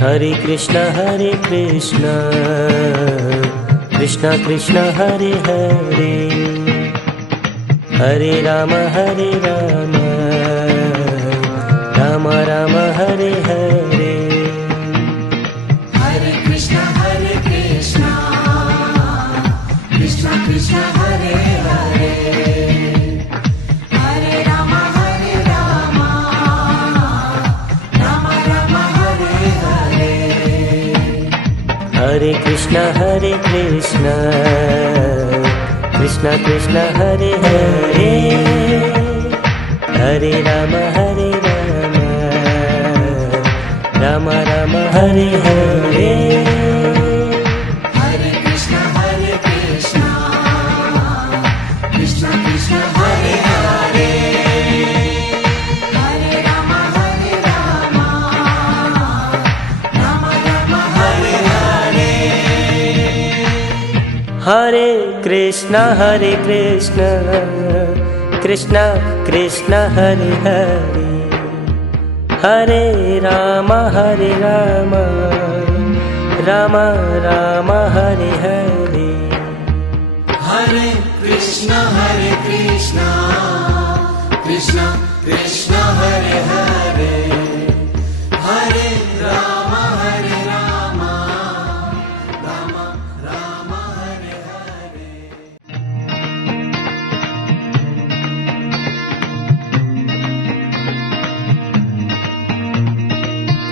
Hare Krishna Krishna Krishna Hare Hare, Hare Ram Ram Ram Hare Hare. Hare Krishna Krishna Krishna Hare Hare, Hare Ram Ram Ram Hare Hare. Hare Krishna Krishna Krishna Hare Hare, Hare Ram Ram Ram Hare Hare. Hare Krishna Krishna Krishna Hare Hare, Hare Ram Ram Ram Hare Hare. Hare Krishna Krishna Krishna Hare Hare, Hare Ram Ram Ram Hare Hare. Hare Krishna Krishna Krishna Hare Hare, Hare Ram Ram Ram Hare Hare.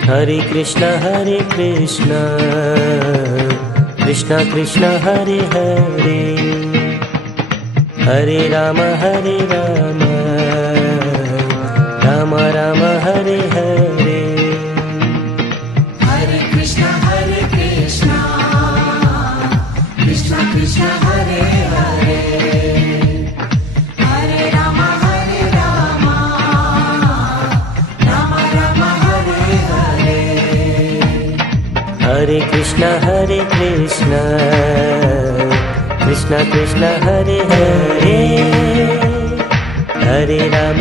Hare Krishna Krishna Krishna Hare Hare, Hare Ram Ram Ram Hare Hare. Hare Krishna Krishna Hare Hare, Hare Ram Ram Hare Hare. Hare Krishna Krishna Krishna Hare Hare, Hare Ram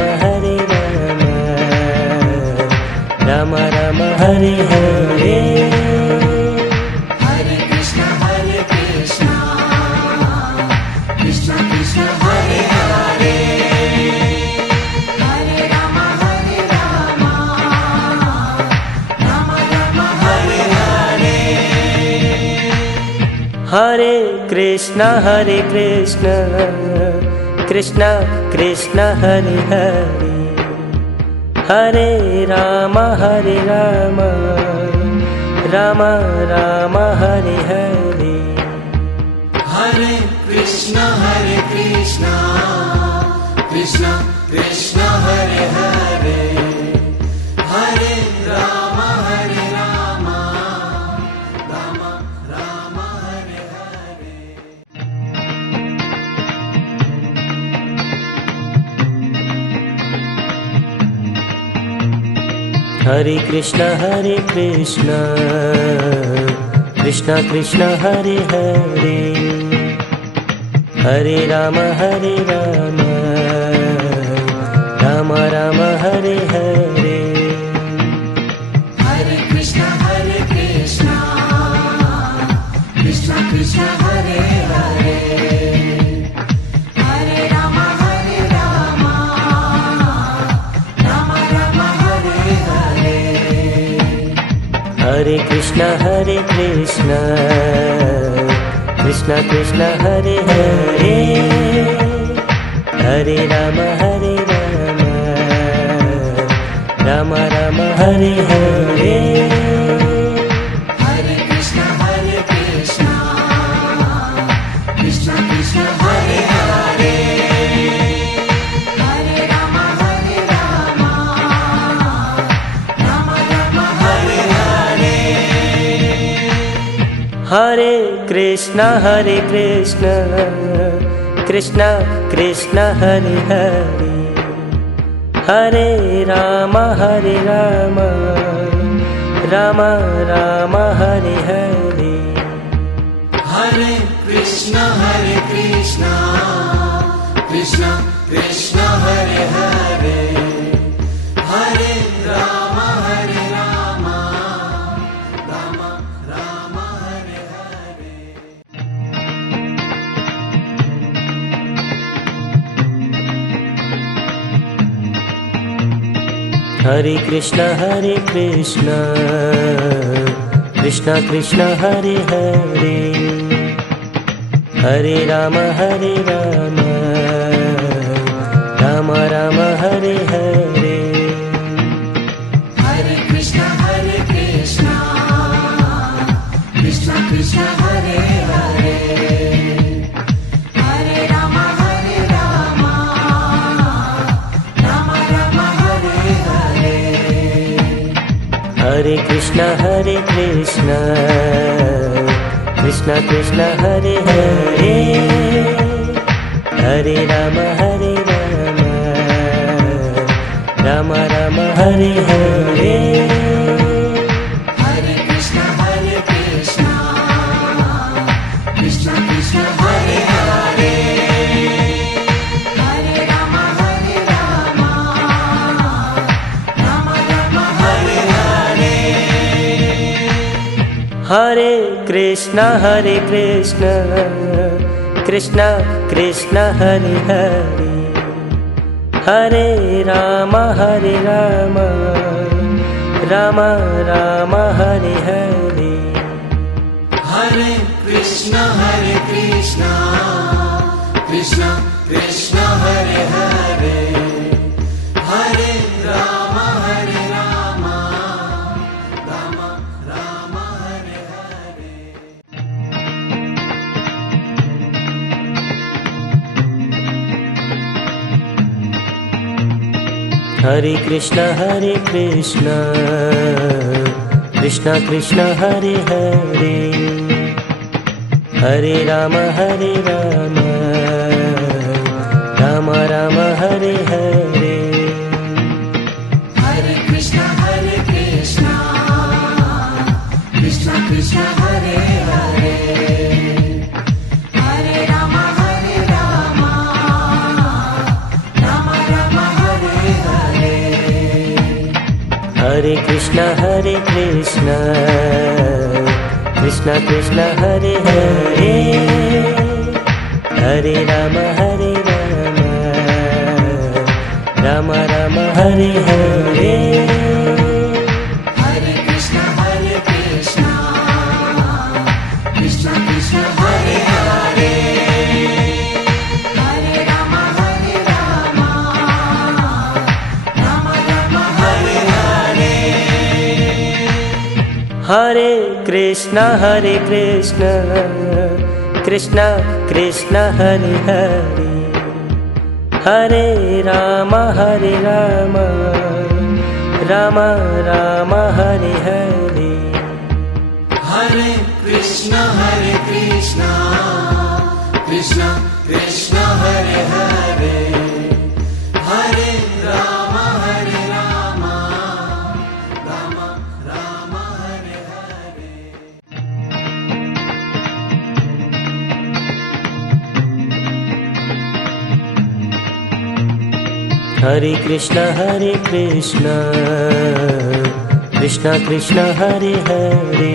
Ram Ram Hare Hare. Hare Krishna Krishna Hare Hare, Hare Ram Ram Hare Hare. Hare Krishna Krishna Krishna Hare Hare, Hare Ram Ram Ram Hare Hare. Hare Krishna Krishna Krishna Hare Hare, Hare Ram Ram Hare Hare. Hare Krishna Krishna Krishna Hare Hare, Hare Ram Ram Ram Hare Hare. Hare Krishna Krishna Hare Hare, Hare Ram Ram Hare Hare. Hare Krishna Krishna Krishna Hare Hare, Hare Ram Ram Ram Hare Hare. Hare Krishna Krishna Hare Hare, Hare Ram Ram Hare Hare. Hare Krishna Krishna Krishna Hare Hare, Hare Ram Ram Ram Hare Hare. Hare Krishna Krishna Krishna Hare Hare, Hare Ram Hare Krishna Krishna Krishna Hare Hare, Hare Rama Rama Rama Hare Hare. Hare Krishna Krishna Krishna Hare Hare, Hare Rama Rama Rama Hare Hare. Hare Krishna Krishna Krishna Hare Hare, Hare Rama Rama Rama Hare Hare. Hare Krishna Krishna Krishna Hare Hare, Hare Rama Rama Rama Hare Hare. Hare Krishna Krishna Krishna Hare Hare, Hare Rama Rama Rama Hare Hare. Hare Krishna Krishna Krishna Hare Hare, Hare Rama Rama Rama Hare Hare. Hare Krishna Krishna Krishna Hare Hare, Hare Rama Rama Rama Hare Hare. Hare Krishna Krishna Krishna Hare Hare, Hare Rama Rama Rama Hare Hare. Hare Krishna Krishna Krishna Hare Hare, Hare Rama Rama Rama Hare Hare. Hare Krishna Krishna Krishna Hare Hare, Hare Rama Rama Rama Hare Hare. Hare Krishna Krishna Krishna Hare Hare, Hare Rama Rama Rama Hare Hare. Hare Krishna Krishna Krishna Hare Hare, Hare Rama Rama Rama Hare Hare. Hare Krishna Krishna Krishna Hare Hare,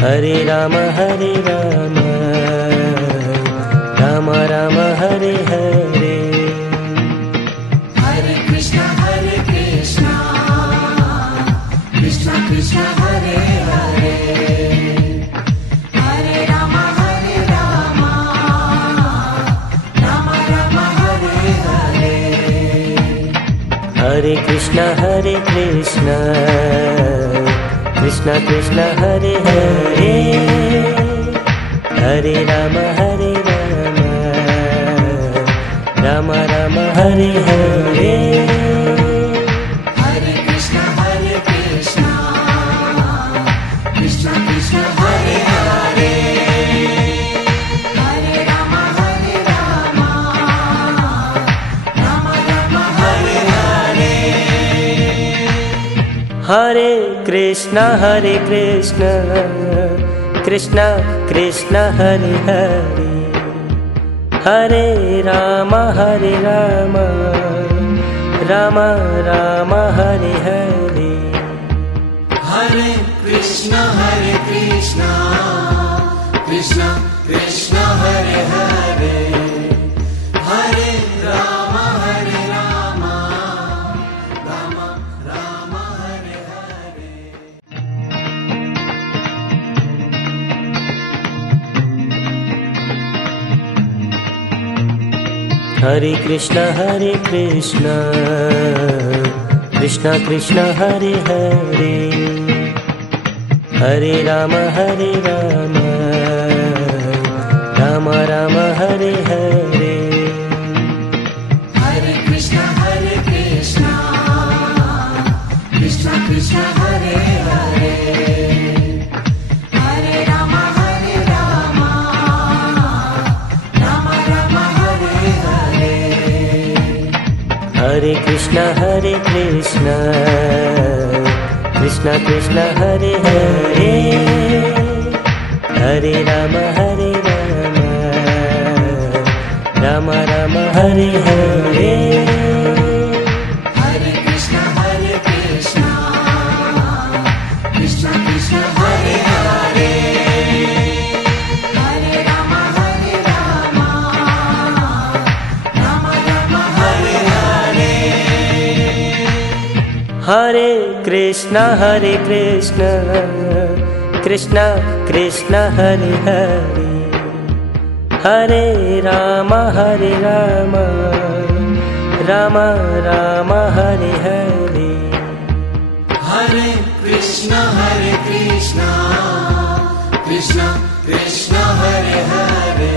Hare Rama Rama Rama Hare Hare. Hare Krishna Krishna Krishna Hare Hare, Hare Rama Rama Rama Hare Hare. Hare Krishna Krishna Krishna Hare Hare, Hare Rama Rama Rama Hare Hare. Hare Krishna Krishna Krishna Hare Hare, Hare Rama Rama Rama Hare Hare. Hare Krishna Krishna Krishna Hare Hare, Hare Rama Rama Rama Hare Hare. Hare Krishna Krishna Krishna Hare Hare, Hare Rama Hare Krishna Krishna Krishna Hare Hare, Hare Rama Rama Rama Hare Hare. Hare Krishna Krishna Krishna Hare Hare, Hare Rama Rama Rama Hare Hare. Hare Krishna Krishna Hare Hare, Hare Rama Rama Rama Hare Hare. Hare Krishna Krishna Krishna Hare Hare, Hare Rama Rama Rama Hare Hare. Hare Krishna Krishna Krishna Hare Hare, Hare Rama Rama Rama Hare Hare. Hare Krishna Krishna Krishna Hare Hare,